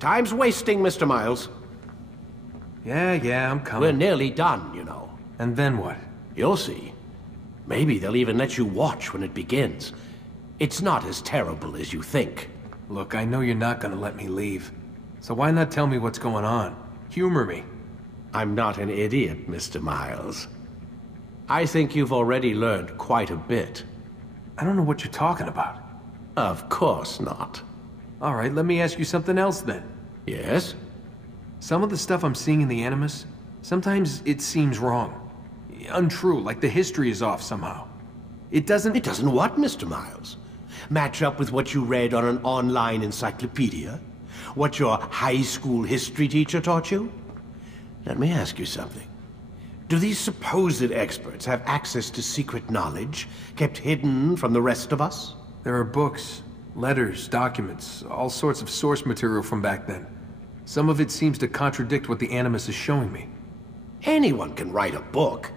Time's wasting, Mr. Miles. Yeah, I'm coming. We're nearly done, you know. And then what? You'll see. Maybe they'll even let you watch when it begins. It's not as terrible as you think. Look, I know you're not gonna let me leave. So why not tell me what's going on? Humor me. I'm not an idiot, Mr. Miles. I think you've already learned quite a bit. I don't know what you're talking about. Of course not. All right, let me ask you something else then. Yes? Some of the stuff I'm seeing in the Animus, sometimes it seems wrong. Untrue, like the history is off somehow. It doesn't... It doesn't what, Mr. Miles? Match up with what you read on an online encyclopedia? What your high school history teacher taught you? Let me ask you something. Do these supposed experts have access to secret knowledge kept hidden from the rest of us? There are books, letters, documents, all sorts of source material from back then. Some of it seems to contradict what the Animus is showing me. Anyone can write a book,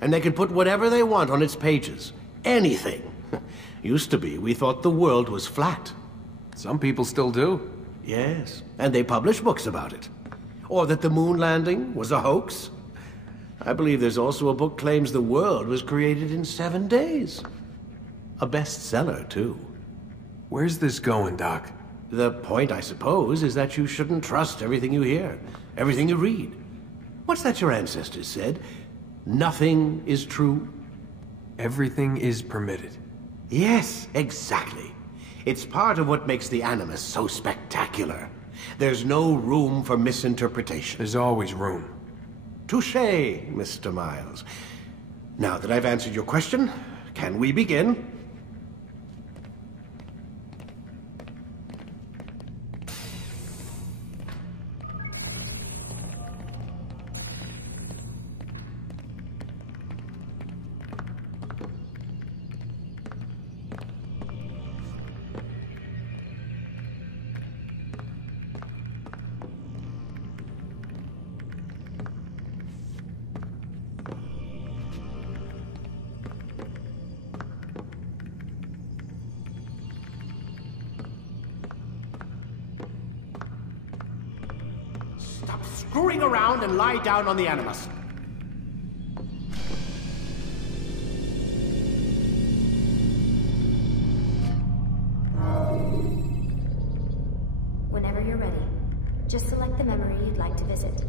and they can put whatever they want on its pages. Anything. Used to be, we thought the world was flat. Some people still do. Yes, and they publish books about it. Or that the moon landing was a hoax. I believe there's also a book claims the world was created in 7 days. A bestseller, too. Where's this going, Doc? The point, I suppose, is that you shouldn't trust everything you hear, everything you read. What's that your ancestors said? Nothing is true? Everything is permitted. Yes, exactly. It's part of what makes the Animus so spectacular. There's no room for misinterpretation. There's always room. Touché, Mr. Miles. Now that I've answered your question, can we begin? Stop screwing around and lie down on the Animus. Whenever you're ready, just select the memory you'd like to visit.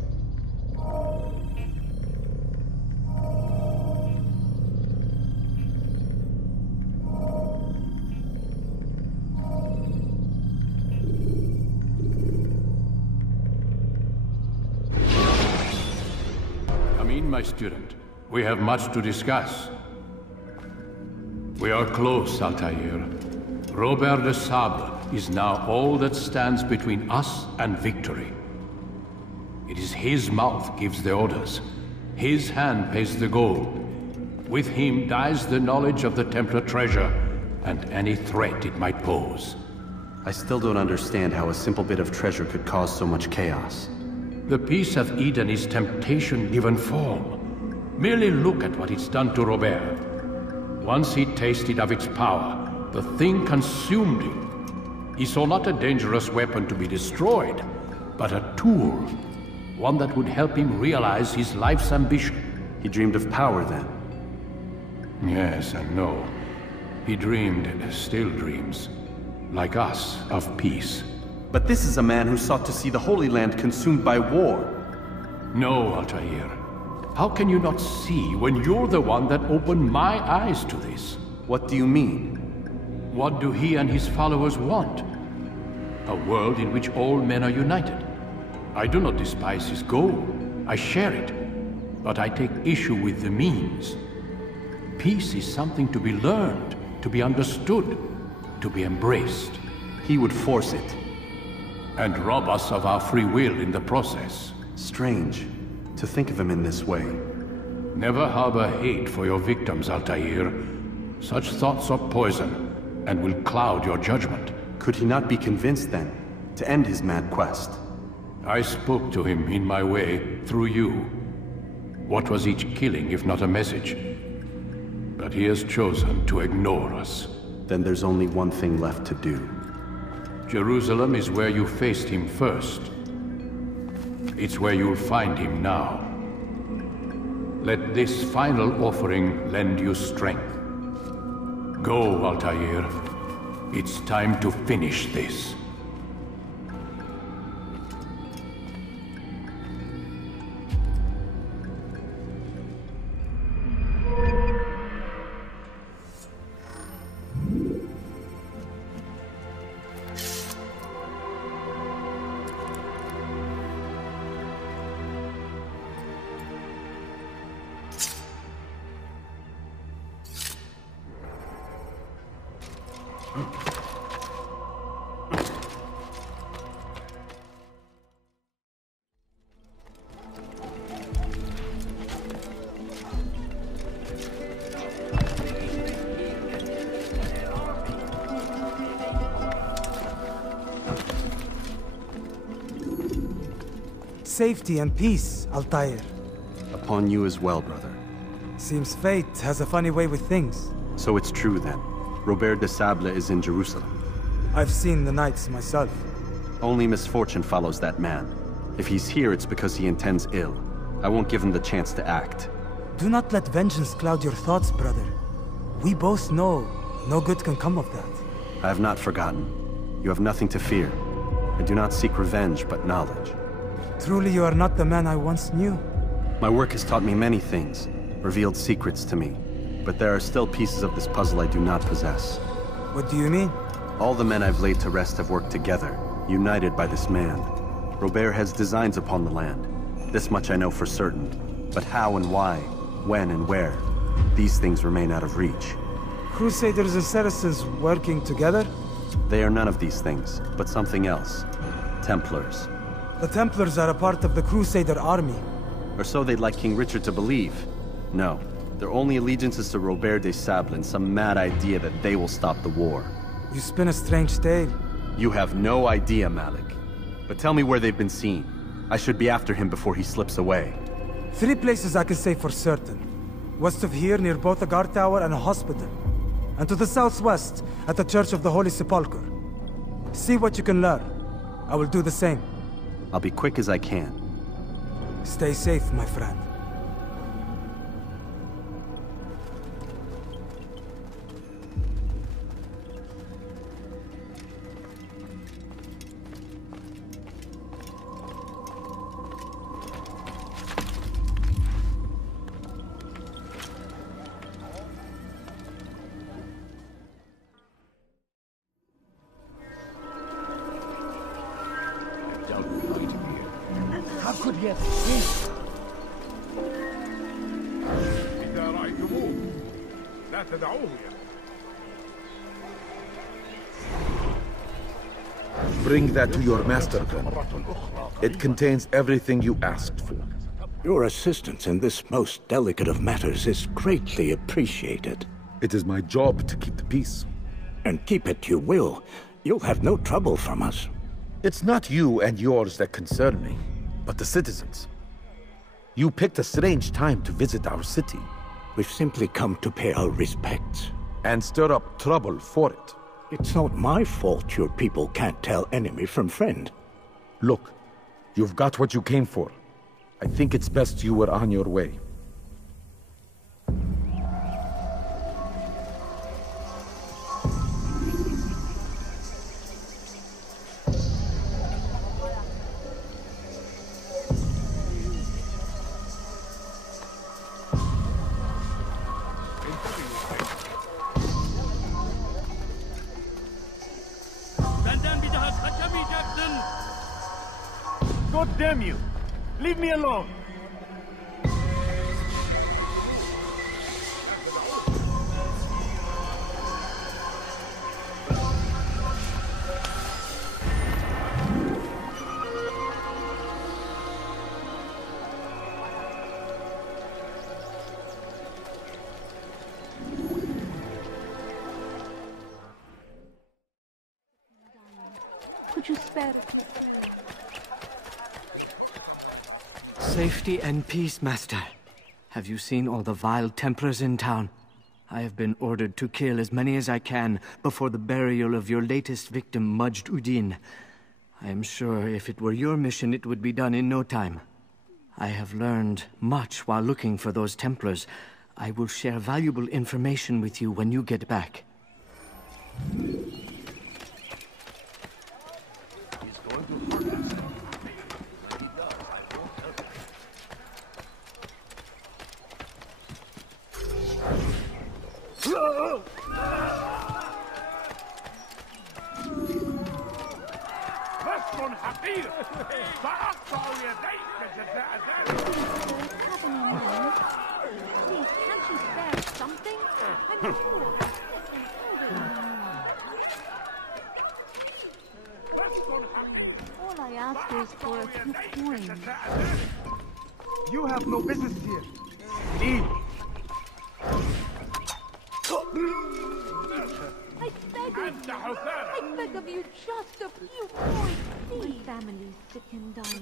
My student, we have much to discuss. We are close, Altair. Robert de Sable is now all that stands between us and victory. It is his mouth gives the orders. His hand pays the gold. With him dies the knowledge of the Templar treasure and any threat it might pose. I still don't understand how a simple bit of treasure could cause so much chaos. The Peace of Eden is temptation given form. Merely look at what it's done to Robert. Once he tasted of its power, the thing consumed him. He saw not a dangerous weapon to be destroyed, but a tool. One that would help him realize his life's ambition. He dreamed of power then? Yes and no. He dreamed, still dreams, like us, of peace. But this is a man who sought to see the Holy Land consumed by war. No, Altair. How can you not see when you're the one that opened my eyes to this? What do you mean? What do he and his followers want? A world in which all men are united. I do not despise his goal. I share it. But I take issue with the means. Peace is something to be learned, to be understood, to be embraced. He would force it. And rob us of our free will in the process. Strange, to think of him in this way. Never harbor hate for your victims, Altair. Such thoughts are poison, and will cloud your judgment. Could he not be convinced, then, to end his mad quest? I spoke to him in my way, through you. What was each killing, if not a message? But he has chosen to ignore us. Then there's only one thing left to do. Jerusalem is where you faced him first. It's where you'll find him now. Let this final offering lend you strength. Go, Altair. It's time to finish this. Safety and peace, Altair. Upon you as well, brother. Seems fate has a funny way with things. So it's true then. Robert de Sable is in Jerusalem. I've seen the knights myself. Only misfortune follows that man. If he's here, it's because he intends ill. I won't give him the chance to act. Do not let vengeance cloud your thoughts, brother. We both know no good can come of that. I have not forgotten. You have nothing to fear. I do not seek revenge, but knowledge. Truly you are not the man I once knew. My work has taught me many things, revealed secrets to me. But there are still pieces of this puzzle I do not possess. What do you mean? All the men I've laid to rest have worked together, united by this man. Robert has designs upon the land. This much I know for certain. But how and why, when and where, these things remain out of reach. Crusaders and Saracens working together? They are none of these things, but something else. Templars. The Templars are a part of the Crusader army. Or so they'd like King Richard to believe. No, their only allegiance is to Robert de Sable and some mad idea that they will stop the war. You spin a strange tale. You have no idea, Malik. But tell me where they've been seen. I should be after him before he slips away. 3 places I can say for certain. West of here, near both a guard tower and a hospital. And to the southwest, at the Church of the Holy Sepulchre. See what you can learn. I will do the same. I'll be quick as I can. Stay safe, my friend. Bring that to your master, then. It contains everything you asked for. Your assistance in this most delicate of matters is greatly appreciated. It is my job to keep the peace. And keep it you will. You'll have no trouble from us. It's not you and yours that concern me, but the citizens. You picked a strange time to visit our city. We've simply come to pay our respects. And stir up trouble for it. It's not my fault your people can't tell enemy from friend. Look, you've got what you came for. I think it's best you were on your way. God damn you! Leave me alone! Could you spare it? Safety and peace, Master. Have you seen all the vile Templars in town? I have been ordered to kill as many as I can before the burial of your latest victim, Majd Udin. I am sure if it were your mission, it would be done in no time. I have learned much while looking for those Templars. I will share valuable information with you when you get back. Please, can't you spare something? I'm poor. All I ask is for a few coins. You have no business here. Leave. I beg of you, just a few coins, please. My family's sick and dying.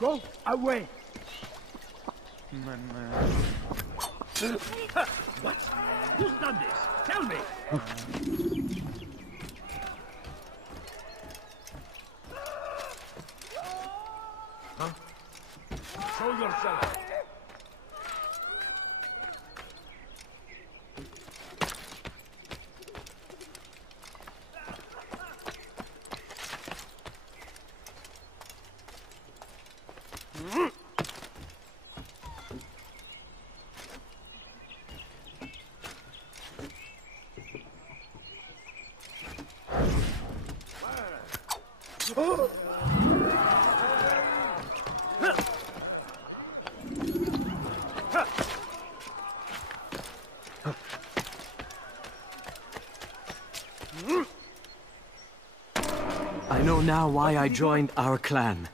Go away. What? Who's done this? Tell me. Huh? Show yourself. I know now why I joined our clan.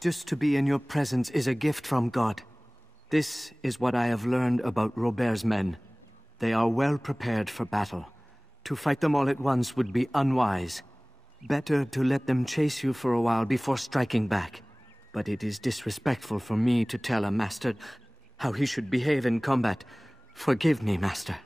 Just to be in your presence is a gift from God. This is what I have learned about Robert's men. They are well prepared for battle. To fight them all at once would be unwise. Better to let them chase you for a while before striking back. But it is disrespectful for me to tell a master how he should behave in combat. Forgive me, master.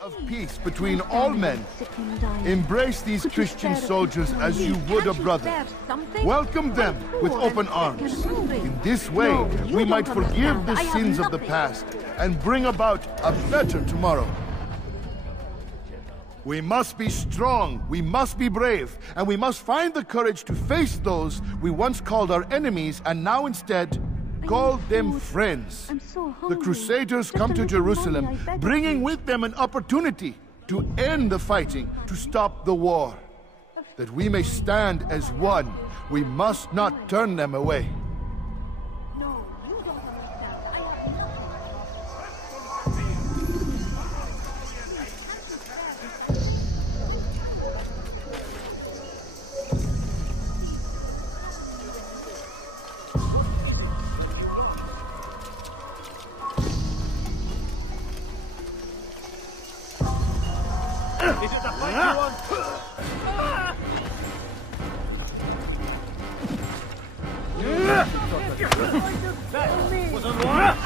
Of peace between all men. Embrace these Christian soldiers as you would a brother. Welcome them with open arms. In this way, we might forgive the sins of the past and bring about a better tomorrow. We must be strong, we must be brave, and we must find the courage to face those we once called our enemies and now instead call them friends. The Crusaders come to Jerusalem, bringing with them an opportunity to end the fighting, to stop the war. That we may stand as one, we must not turn them away. Is it the fight you want? That wasn't one.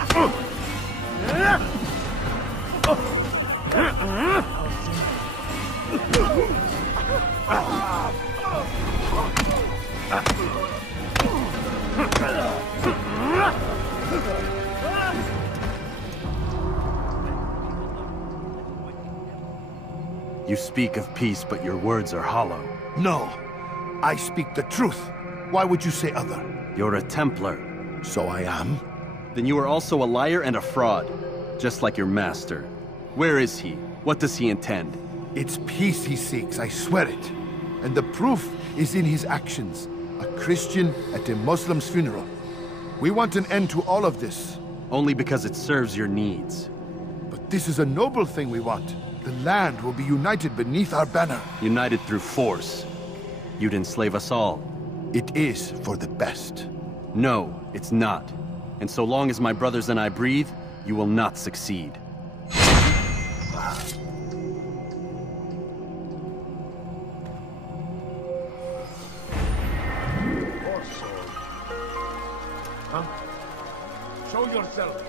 You speak of peace, but your words are hollow. No, I speak the truth. Why would you say other? You're a Templar. So I am? Then you are also a liar and a fraud, just like your master. Where is he? What does he intend? It's peace he seeks, I swear it. And the proof is in his actions. A Christian at a Muslim's funeral. We want an end to all of this. Only because it serves your needs. But this is a noble thing we want. The land will be united beneath our banner. United through force. You'd enslave us all. It is for the best. No, it's not. And so long as my brothers and I breathe, you will not succeed. Huh? Show yourself.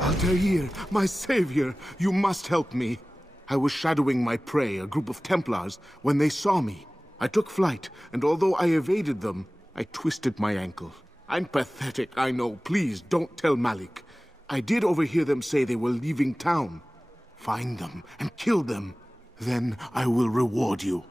Altair, my savior, you must help me. I was shadowing my prey, a group of Templars, when they saw me. I took flight, and although I evaded them, I twisted my ankle. I'm pathetic, I know. Please, don't tell Malik. I did overhear them say they were leaving town. Find them and kill them. Then I will reward you.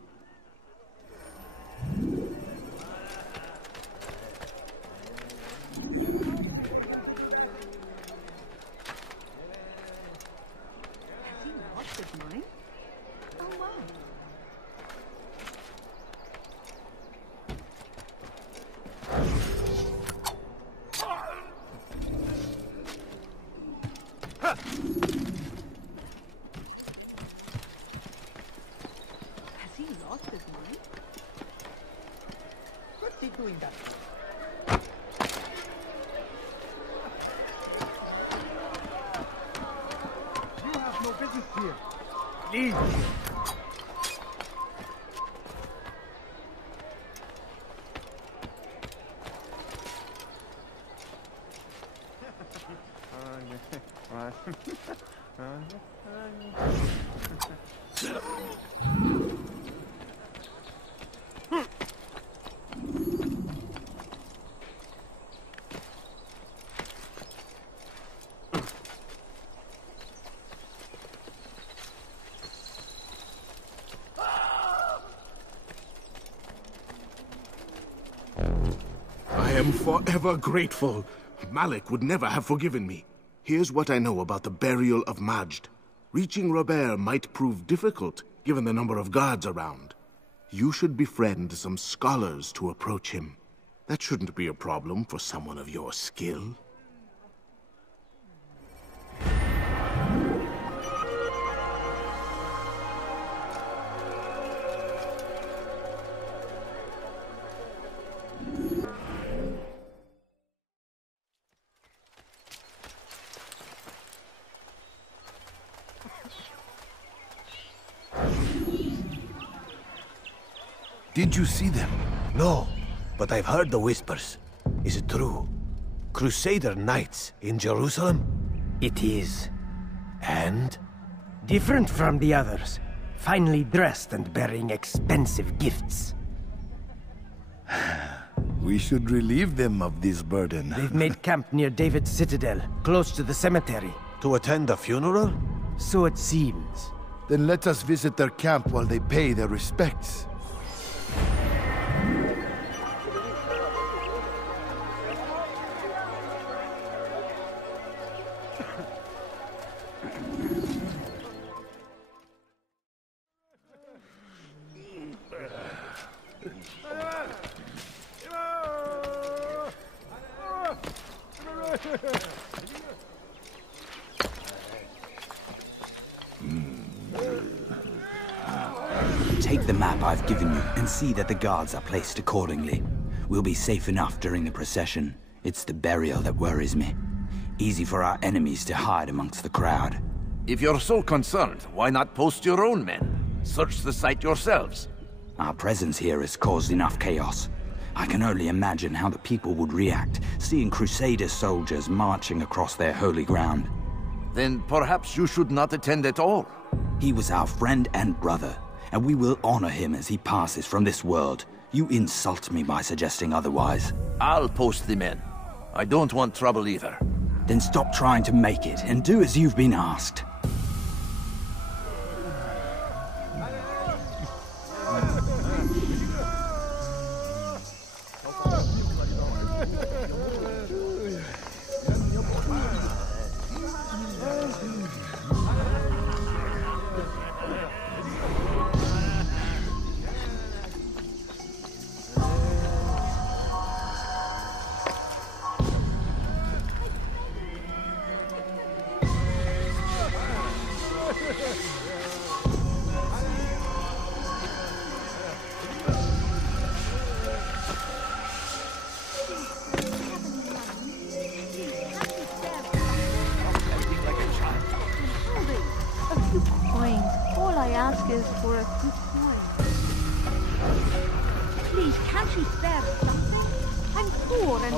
I am forever grateful. Malik would never have forgiven me. Here's what I know about the burial of Majd. Reaching Robert might prove difficult, given the number of guards around. You should befriend some scholars to approach him. That shouldn't be a problem for someone of your skill. Did you see them? No, but I've heard the whispers. Is it true? Crusader knights in Jerusalem? It is. And? Different from the others. Finely dressed and bearing expensive gifts. We should relieve them of this burden. They've made camp near David's citadel, close to the cemetery. To attend a funeral? So it seems. Then let us visit their camp while they pay their respects. Take the map I've given you and see that the guards are placed accordingly. We'll be safe enough during the procession. It's the burial that worries me. Easy for our enemies to hide amongst the crowd. If you're so concerned, why not post your own men? Search the site yourselves. Our presence here has caused enough chaos. I can only imagine how the people would react, seeing Crusader soldiers marching across their holy ground. Then perhaps you should not attend at all. He was our friend and brother, and we will honor him as he passes from this world. You insult me by suggesting otherwise. I'll post the men. I don't want trouble either. Then stop trying to make it, and do as you've been asked. is for a good coin. Please, can't you spare something? I'm poor and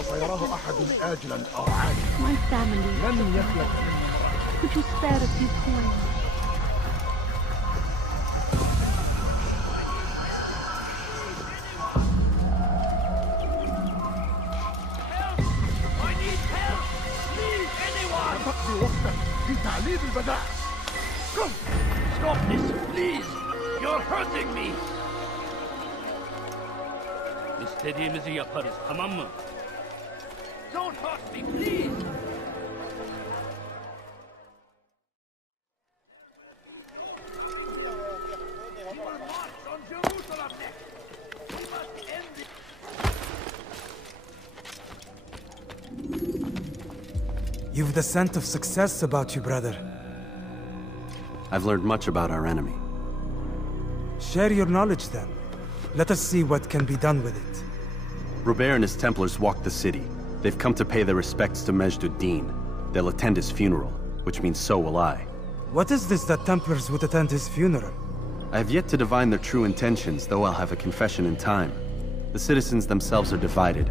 my family. Could you spare a few coins? Stop this, please! You're hurting me! İstediğimizi yaparız, tamam mı? Don't hurt me, please! You've the scent of success about you, brother. I've learned much about our enemy. Share your knowledge then. Let us see what can be done with it. Robert and his Templars walked the city. They've come to pay their respects to Majd-ud-Din. They'll attend his funeral, which means so will I. What is this that Templars would attend his funeral? I have yet to divine their true intentions, though I'll have a confession in time. The citizens themselves are divided.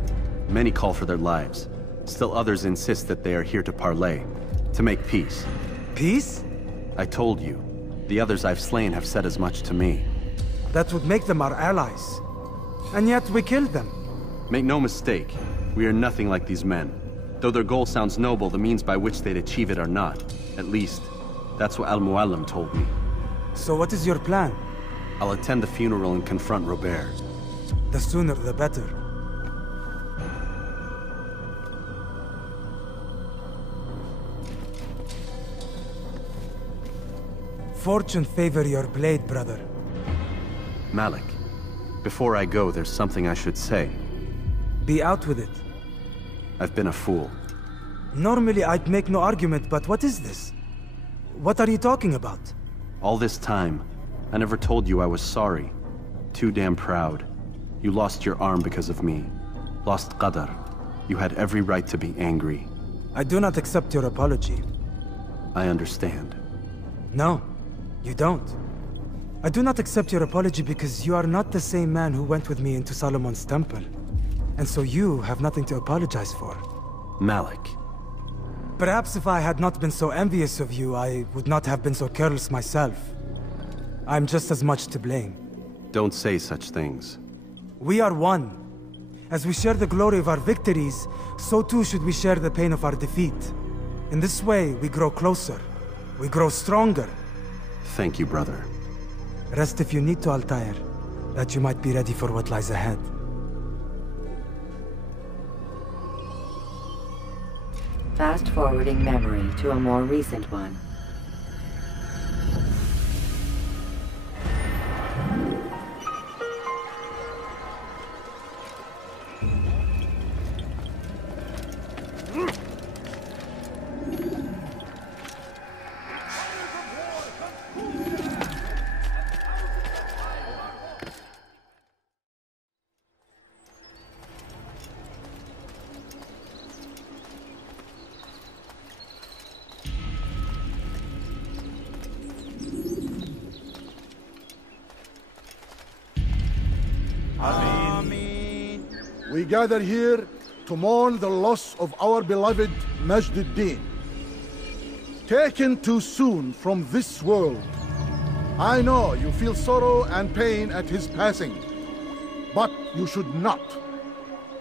Many call for their lives. Still others insist that they are here to parley, to make peace. Peace? I told you. The others I've slain have said as much to me. That would make them our allies. And yet we killed them. Make no mistake, we are nothing like these men. Though their goal sounds noble, the means by which they'd achieve it are not. At least, that's what Al-Muallim told me. So what is your plan? I'll attend the funeral and confront Robert. The sooner the better. Fortune favor your blade, brother. Malik, before I go, there's something I should say. Be out with it. I've been a fool. Normally I'd make no argument, but what is this? What are you talking about? All this time, I never told you I was sorry. Too damn proud. You lost your arm because of me. Lost Qadar. You had every right to be angry. I do not accept your apology. I understand. No, you don't. I do not accept your apology because you are not the same man who went with me into Solomon's temple. And so you have nothing to apologize for. Malik. Perhaps if I had not been so envious of you, I would not have been so careless myself. I'm just as much to blame. Don't say such things. We are one. As we share the glory of our victories, so too should we share the pain of our defeat. In this way, we grow closer. We grow stronger. Thank you, brother. Rest if you need to, Altair, that you might be ready for what lies ahead. Fast-forwarding memory to a more recent one. We gather here to mourn the loss of our beloved Majd-ud-Din. Taken too soon from this world. I know you feel sorrow and pain at his passing, but you should not.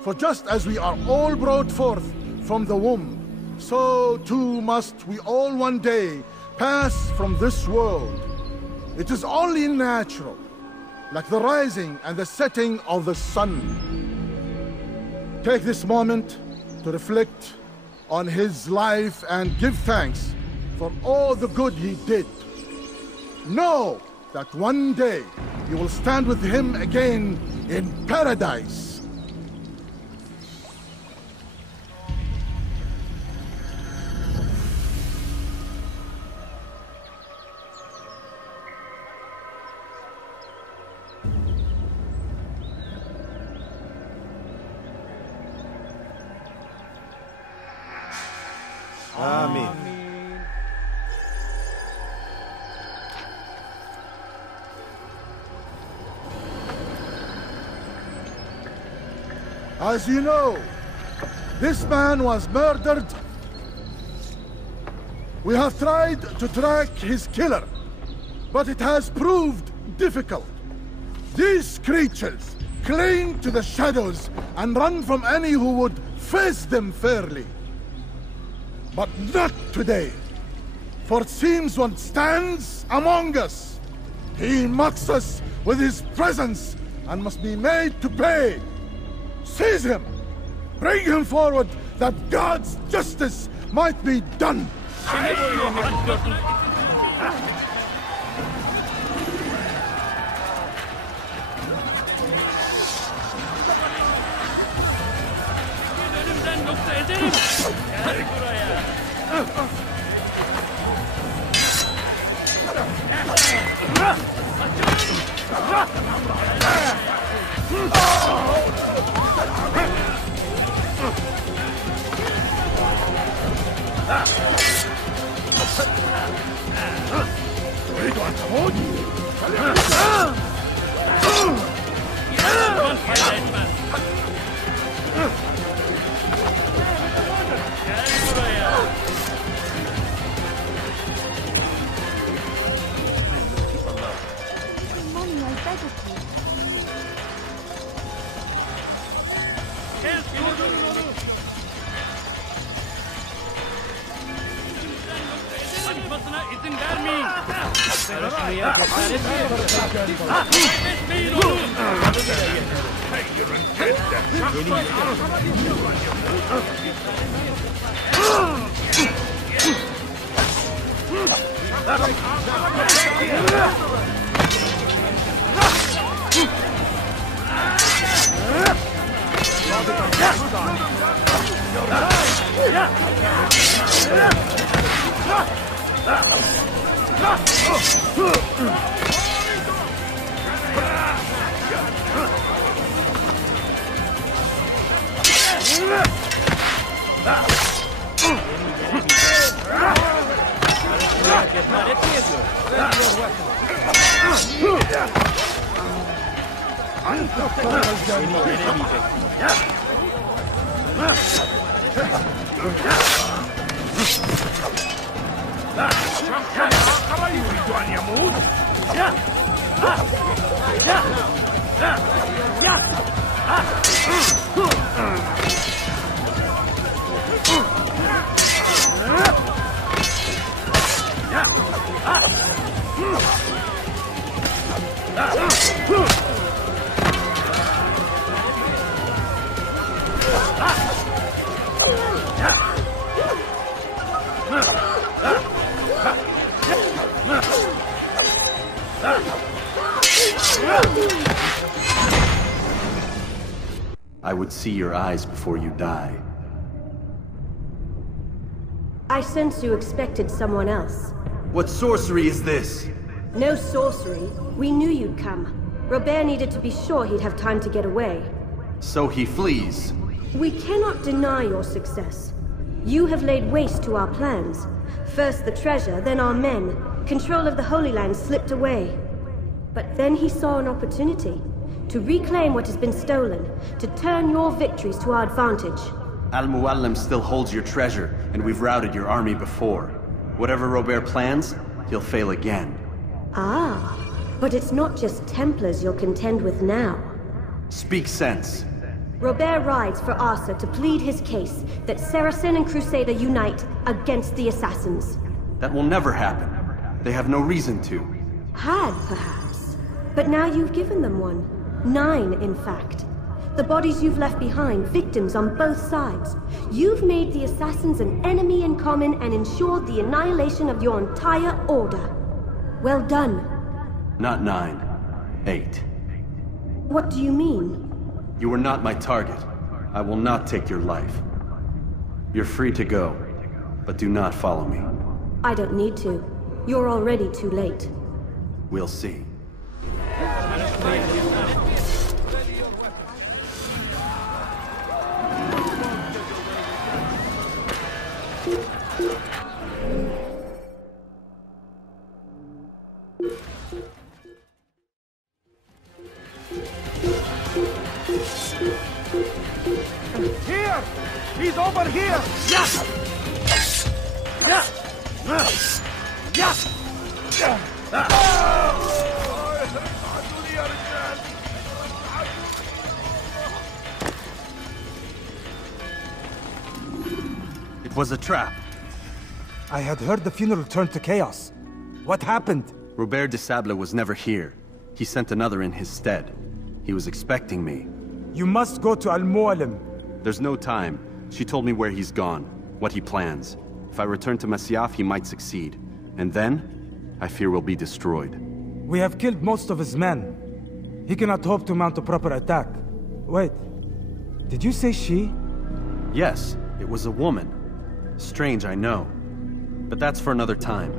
For just as we are all brought forth from the womb, so too must we all one day pass from this world. It is only natural, like the rising and the setting of the sun. Take this moment to reflect on his life and give thanks for all the good he did. Know that one day you will stand with him again in paradise. As you know, this man was murdered. We have tried to track his killer, but it has proved difficult. These creatures cling to the shadows and run from any who would face them fairly. But not today, for it seems one stands among us. He mocks us with his presence and must be made to pay. Seize him! Bring him forward that God's justice might be done! I would see your eyes before you die. I sense you expected someone else. What sorcery is this? No sorcery. We knew you'd come. Robert needed to be sure he'd have time to get away. So he flees. We cannot deny your success. You have laid waste to our plans. First the treasure, then our men. Control of the Holy Land slipped away. But then he saw an opportunity. To reclaim what has been stolen. To turn your victories to our advantage. Al-Muallim still holds your treasure, and we've routed your army before. Whatever Robert plans, he'll fail again. Ah, but it's not just Templars you'll contend with now. Speak sense. Robert rides for Arsuf to plead his case that Saracen and Crusader unite against the Assassins. That will never happen. They have no reason to. Had, perhaps. But now you've given them one. 9, in fact. The bodies you've left behind, victims on both sides. You've made the Assassins an enemy in common and ensured the annihilation of your entire order. Well done. Not 9. 8. What do you mean? You were not my target. I will not take your life. You're free to go, but do not follow me. I don't need to. You're already too late. We'll see. He's over here! It was a trap. I had heard the funeral turned to chaos. What happened? Robert de Sable was never here. He sent another in his stead. He was expecting me. You must go to Al-Mualim. There's no time. She told me where he's gone, what he plans. If I return to Masyaf, he might succeed. And then, I fear we'll be destroyed. We have killed most of his men. He cannot hope to mount a proper attack. Wait, did you say she? Yes, it was a woman. Strange, I know. But that's for another time.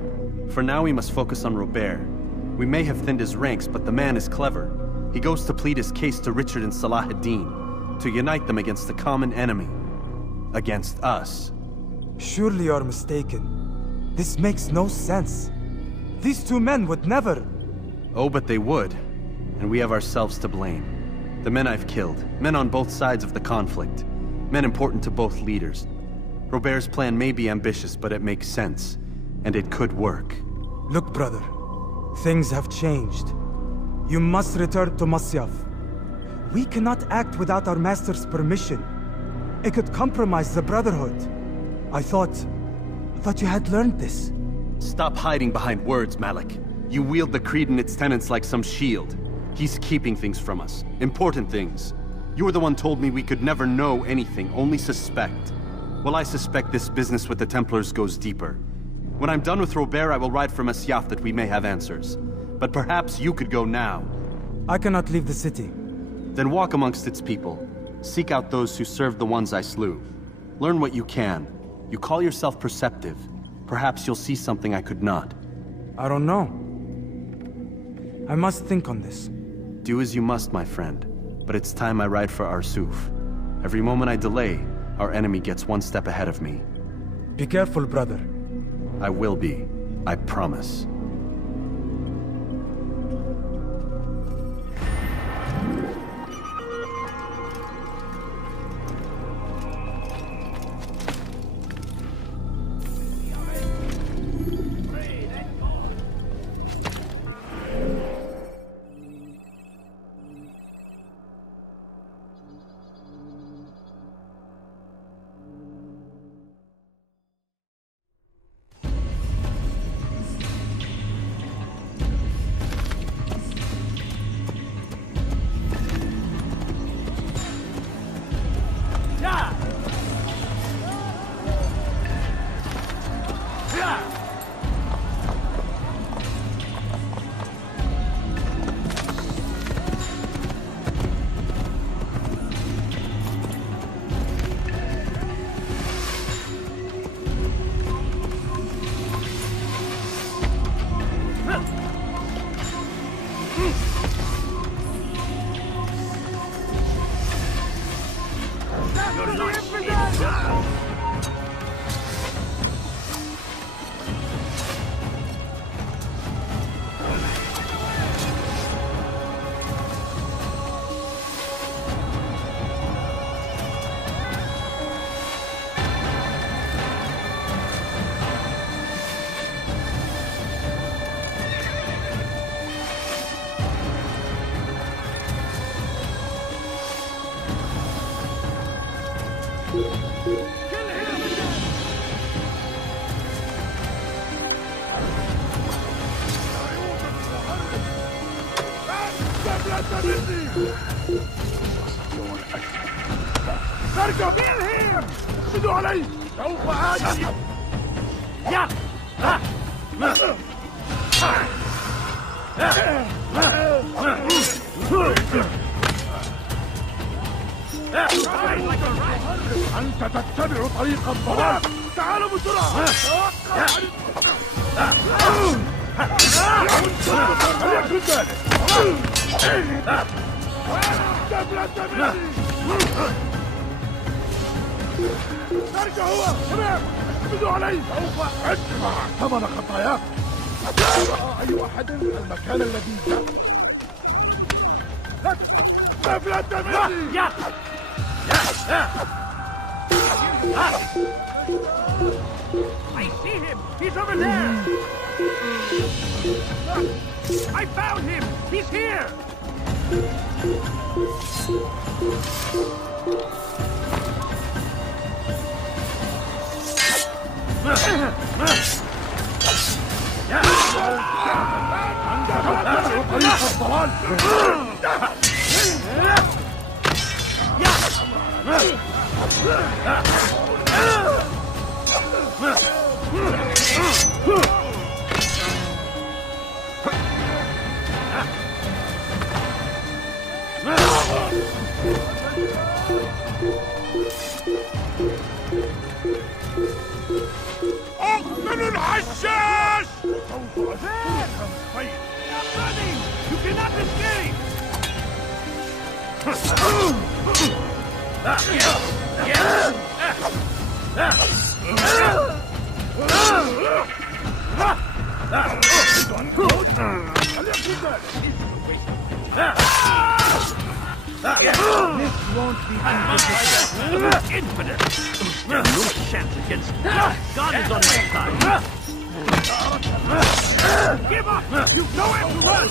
For now, we must focus on Robert. We may have thinned his ranks, but the man is clever. He goes to plead his case to Richard and Salah ad-Din, to unite them against the common enemy. Against us. Surely you're mistaken. This makes no sense. These two men would never... Oh, but they would. And we have ourselves to blame. The men I've killed, men on both sides of the conflict. Men important to both leaders. Robert's plan may be ambitious, but it makes sense. And it could work. Look, brother. Things have changed. You must return to Masyaf. We cannot act without our master's permission. It could compromise the Brotherhood. I thought you had learned this. Stop hiding behind words, Malik. You wield the creed and its tenets like some shield. He's keeping things from us. Important things. You were the one told me we could never know anything, only suspect. Well, I suspect this business with the Templars goes deeper. When I'm done with Robert, I will ride for Masyaf that we may have answers. But perhaps you could go now. I cannot leave the city. Then walk amongst its people. Seek out those who served the ones I slew. Learn what you can. You call yourself perceptive. Perhaps you'll see something I could not. I don't know. I must think on this. Do as you must, my friend. But it's time I ride for Arsuf. Every moment I delay, our enemy gets one step ahead of me. Be careful, brother. I will be. I promise. أنت تتبع طريق الضلال. تعال بسرعة. فليكن ذلك. ارجع هو شباب، اعتمدوا علي. سوف ادفع ثمن خطاياك. أي أحد المكان الذي لا تفلت مني. I see him! He's over there! Look! I found him! He's here! أؤمن الحشاش! Running! You cannot escape! This won't be infinite! There's no chance against God. God is on my side. Give up! You've nowhere to run!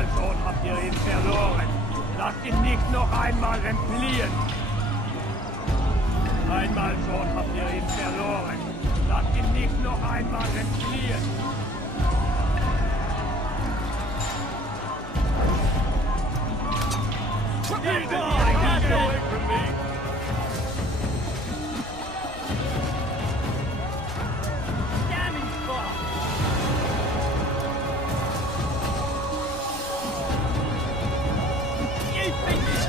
Einmal schon habt ihr ihn verloren. Lasst ihn nicht noch einmal entfliehen. Einmal schon habt ihr ihn verloren. Lasst ihn nicht noch einmal entfliehen. Get away from me! Standing spot! You think it!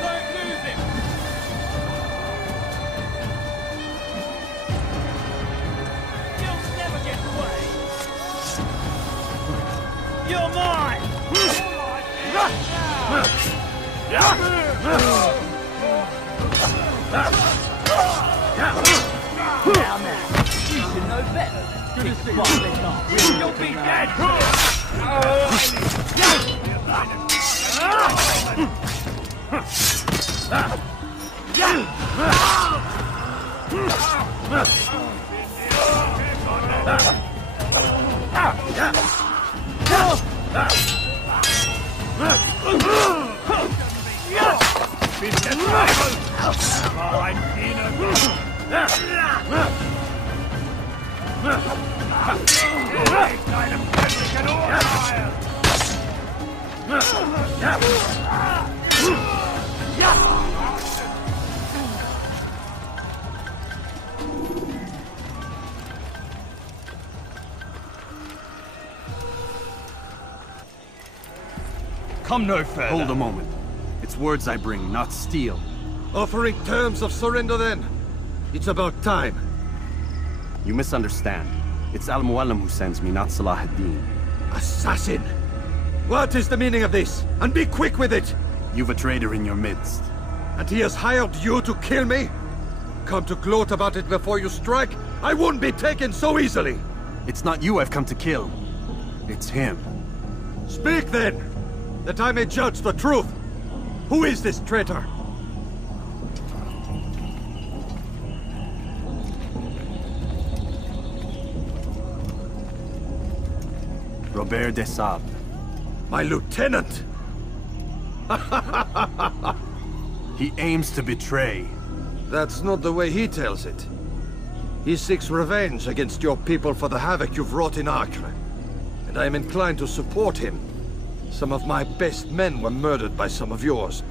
Don't lose him! You'll never get away! You're mine! Now, you should know better than to stick one off. You'll be dead! Come no further. Hold a moment. It's words I bring, not steel. Offering terms of surrender then. It's about time. You misunderstand. It's Al-Mualim who sends me, not Salah ad-Din. Assassin! What is the meaning of this? And be quick with it! You've a traitor in your midst. And he has hired you to kill me? Come to gloat about it before you strike? I wouldn't be taken so easily! It's not you I've come to kill. It's him. Speak then! That I may judge the truth! Who is this traitor? Robert de Sable. My lieutenant! He aims to betray. That's not the way he tells it. He seeks revenge against your people for the havoc you've wrought in Acre. And I am inclined to support him. Some of my best men were murdered by some of yours.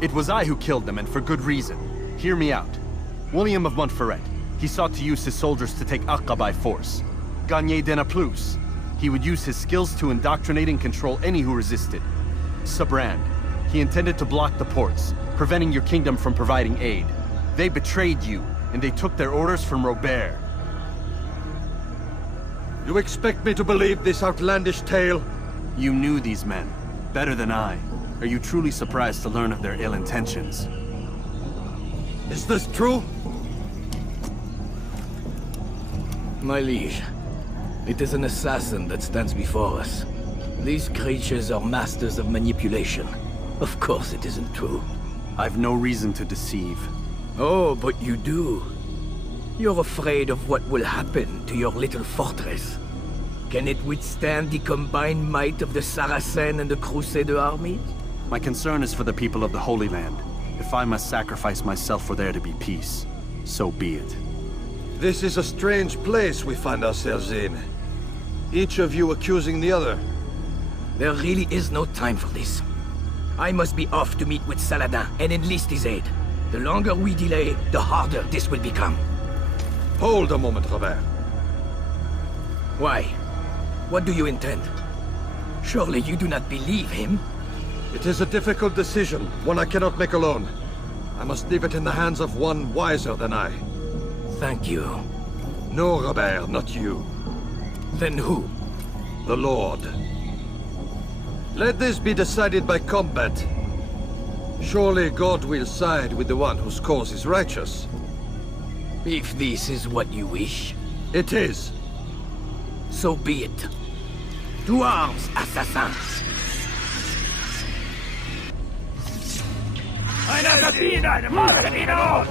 It was I who killed them, and for good reason. Hear me out. William of Montferrat. He sought to use his soldiers to take Acre by force. Gagné de Naplouse. He would use his skills to indoctrinate and control any who resisted. Sabrand. He intended to block the ports, preventing your kingdom from providing aid. They betrayed you, and they took their orders from Robert. You expect me to believe this outlandish tale? You knew these men, better than I. Are you truly surprised to learn of their ill intentions? Is this true? My liege, it is an assassin that stands before us. These creatures are masters of manipulation. Of course it isn't true. I've no reason to deceive. Oh, but you do. You're afraid of what will happen to your little fortress. Can it withstand the combined might of the Saracen and the Crusader armies? My concern is for the people of the Holy Land. If I must sacrifice myself for there to be peace, so be it. This is a strange place we find ourselves in. Each of you accusing the other. There really is no time for this. I must be off to meet with Saladin and enlist his aid. The longer we delay, the harder this will become. Hold a moment, Robert. Why? What do you intend? Surely you do not believe him? It is a difficult decision, one I cannot make alone. I must leave it in the hands of one wiser than I. Thank you. No, Robert, not you. Then who? The Lord. Let this be decided by combat. Surely God will side with the one whose cause is righteous. If this is what you wish. It is. So be it. To arms, assassins! Eine Assassine, eine Mörderin aus!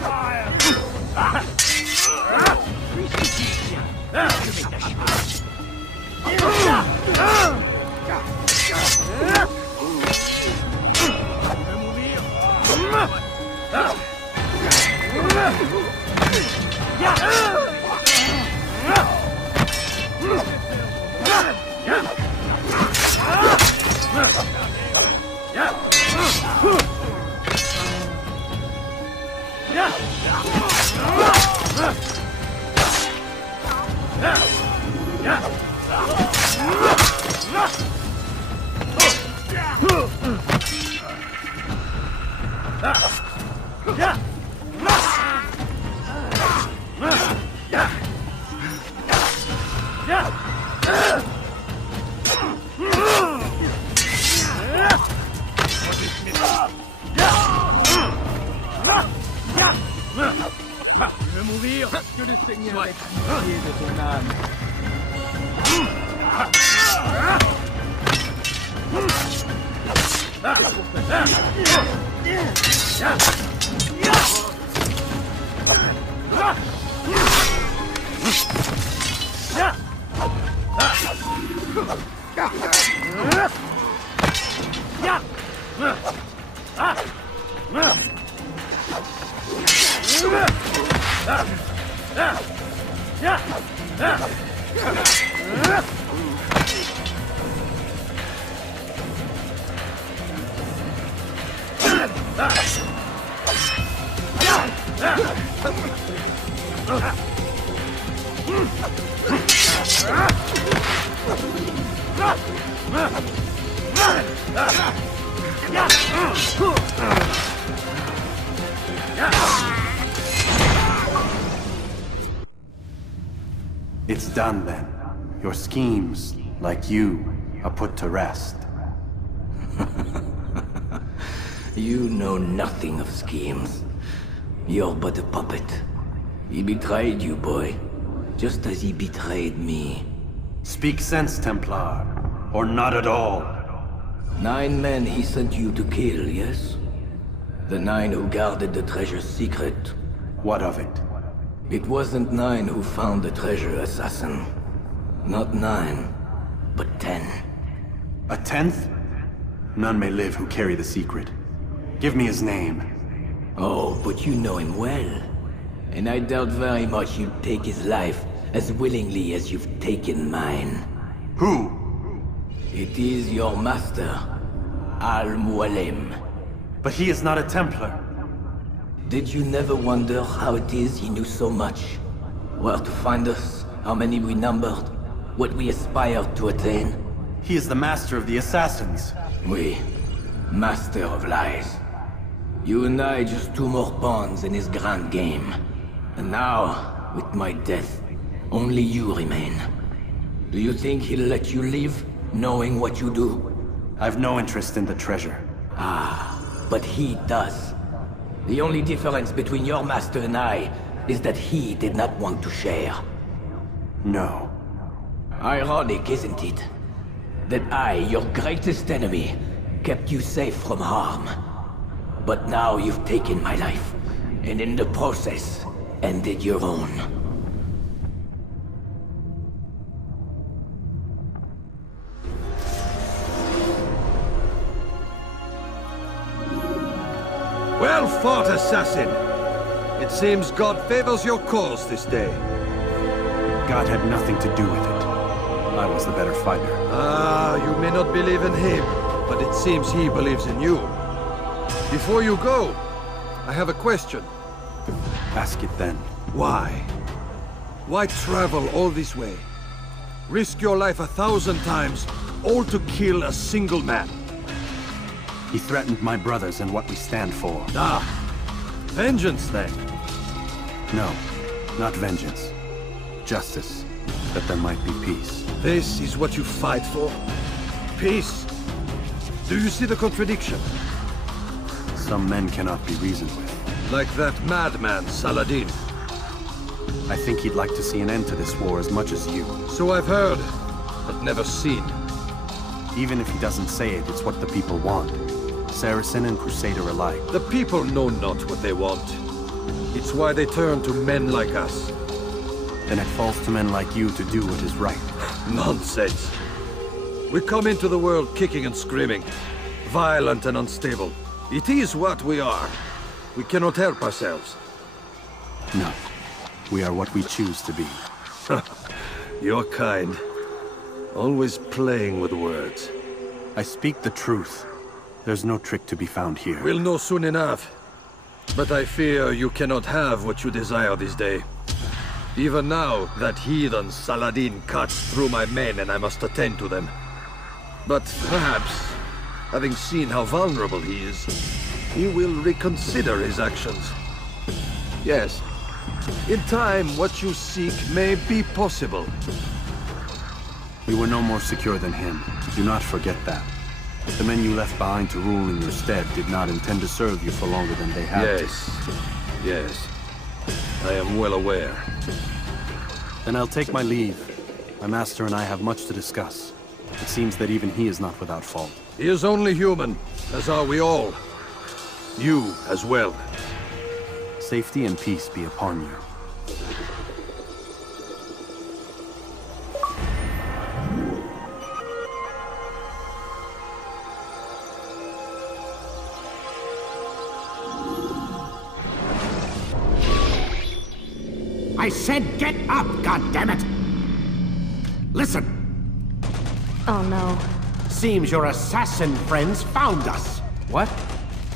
Je veux mourir que le Seigneur ait pitié de ton âme. It's done then. Your schemes, like you, are put to rest. You know nothing of schemes. You're but a puppet. He betrayed you, boy. Just as he betrayed me. Speak sense, Templar. Or not at all. 9 men he sent you to kill, yes? The 9 who guarded the treasure's secret. What of it? It wasn't 9 who found the treasure, assassin. Not 9, but 10. A 10th? None may live who carry the secret. Give me his name. Oh, but you know him well. And I doubt very much you'd take his life as willingly as you've taken mine. Who? It is your master, Al-Mualim. But he is not a Templar. Did you never wonder how it is he knew so much? Where to find us, how many we numbered, what we aspired to attain? He is the master of the assassins. Oui, master of lies. You and I just 2 more pawns in his grand game. And now, with my death, only you remain. Do you think he'll let you live, knowing what you do? I've no interest in the treasure. Ah, but he does. The only difference between your master and I is that he did not want to share. No. Ironic, isn't it? That I, your greatest enemy, kept you safe from harm. But now you've taken my life, and in the process, ended your own. Well fought, assassin! It seems God favors your cause this day. God had nothing to do with it. I was the better fighter. Ah, you may not believe in him, but it seems he believes in you. Before you go, I have a question. Ask it then. Why? Why travel all this way? Risk your life 1,000 times, all to kill a single man. He threatened my brothers and what we stand for. Ah, vengeance then? No, not vengeance. Justice, that there might be peace. This is what you fight for? Peace? Do you see the contradiction? Some men cannot be reasoned with. Like that madman, Saladin. I think he'd like to see an end to this war as much as you. So I've heard, but never seen. Even if he doesn't say it, it's what the people want. Saracen and Crusader alike. The people know not what they want. It's why they turn to men like us. Then it falls to men like you to do what is right. Nonsense. We come into the world kicking and screaming, violent and unstable. It is what we are. We cannot help ourselves. No. We are what we choose to be. You're kind. Always playing with words. I speak the truth. There's no trick to be found here. We'll know soon enough. But I fear you cannot have what you desire this day. Even now, that heathen Saladin cuts through my men and I must attend to them. But perhaps, having seen how vulnerable he is, he will reconsider his actions. Yes, in time, what you seek may be possible. You were no more secure than him. Do not forget that. The men you left behind to rule in your stead did not intend to serve you for longer than they had to. Yes. I am well aware. Then I'll take my leave. My master and I have much to discuss. It seems that even he is not without fault. He is only human, as are we all. You as well. Safety and peace be upon you. I said get up, goddammit! Listen! Oh no. Seems your assassin friends found us. What?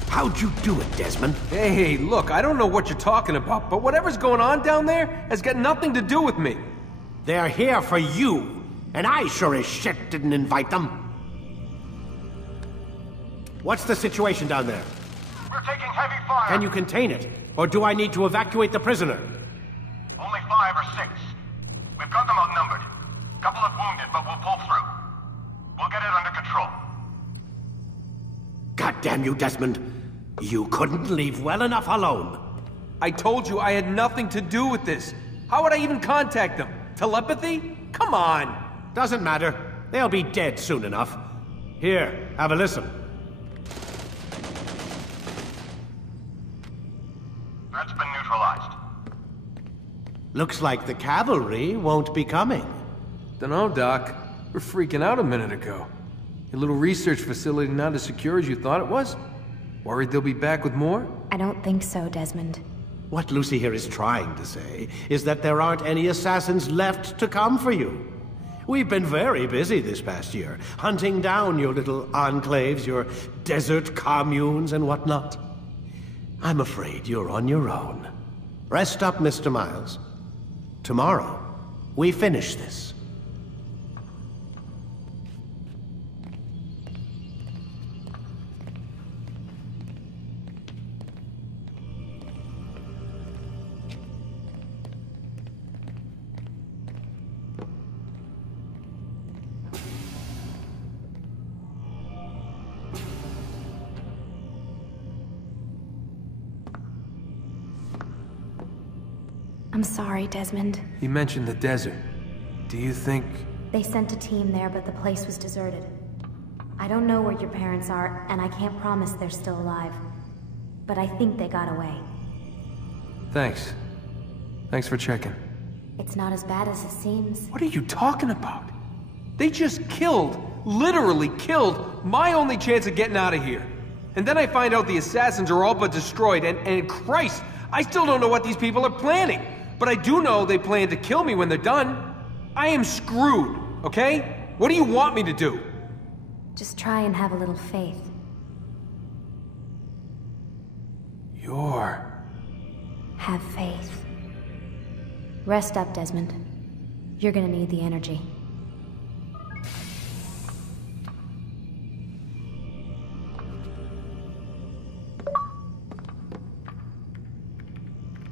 How'd you do it, Desmond? Hey, look, I don't know what you're talking about, but whatever's going on down there has got nothing to do with me. They're here for you, and I sure as shit didn't invite them. What's the situation down there? We're taking heavy fire. Can you contain it? Or do I need to evacuate the prisoner? Only 5 or 6. We've got them outnumbered. Couple of wounded, but we'll pull through. We'll get it under control. God damn you, Desmond. You couldn't leave well enough alone. I told you I had nothing to do with this. How would I even contact them? Telepathy? Come on. Doesn't matter. They'll be dead soon enough. Here, have a listen. Threat's been neutralized. Looks like the cavalry won't be coming. Dunno, Doc. We're freaking out a minute ago. Your little research facility not as secure as you thought it was? Worried they'll be back with more? I don't think so, Desmond. What Lucy here is trying to say is that there aren't any assassins left to come for you. We've been very busy this past year, hunting down your little enclaves, your desert communes and whatnot. I'm afraid you're on your own. Rest up, Mr. Miles. Tomorrow, we finish this. I'm sorry, Desmond. You mentioned the desert. Do you think... They sent a team there, but the place was deserted. I don't know where your parents are, and I can't promise they're still alive. But I think they got away. Thanks. Thanks for checking. It's not as bad as it seems. What are you talking about? They just killed, literally killed, my only chance of getting out of here. And then I find out the assassins are all but destroyed, and Christ, I still don't know what these people are planning. But I do know they plan to kill me when they're done. I am screwed, okay? What do you want me to do? Just try and have a little faith. Have faith. Rest up, Desmond. You're gonna need the energy.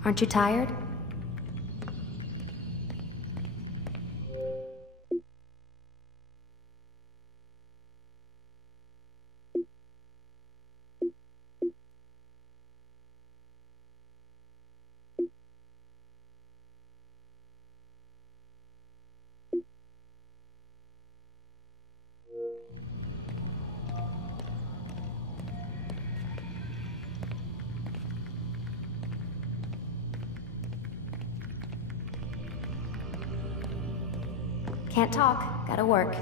Aren't you tired? Can't talk. Gotta work.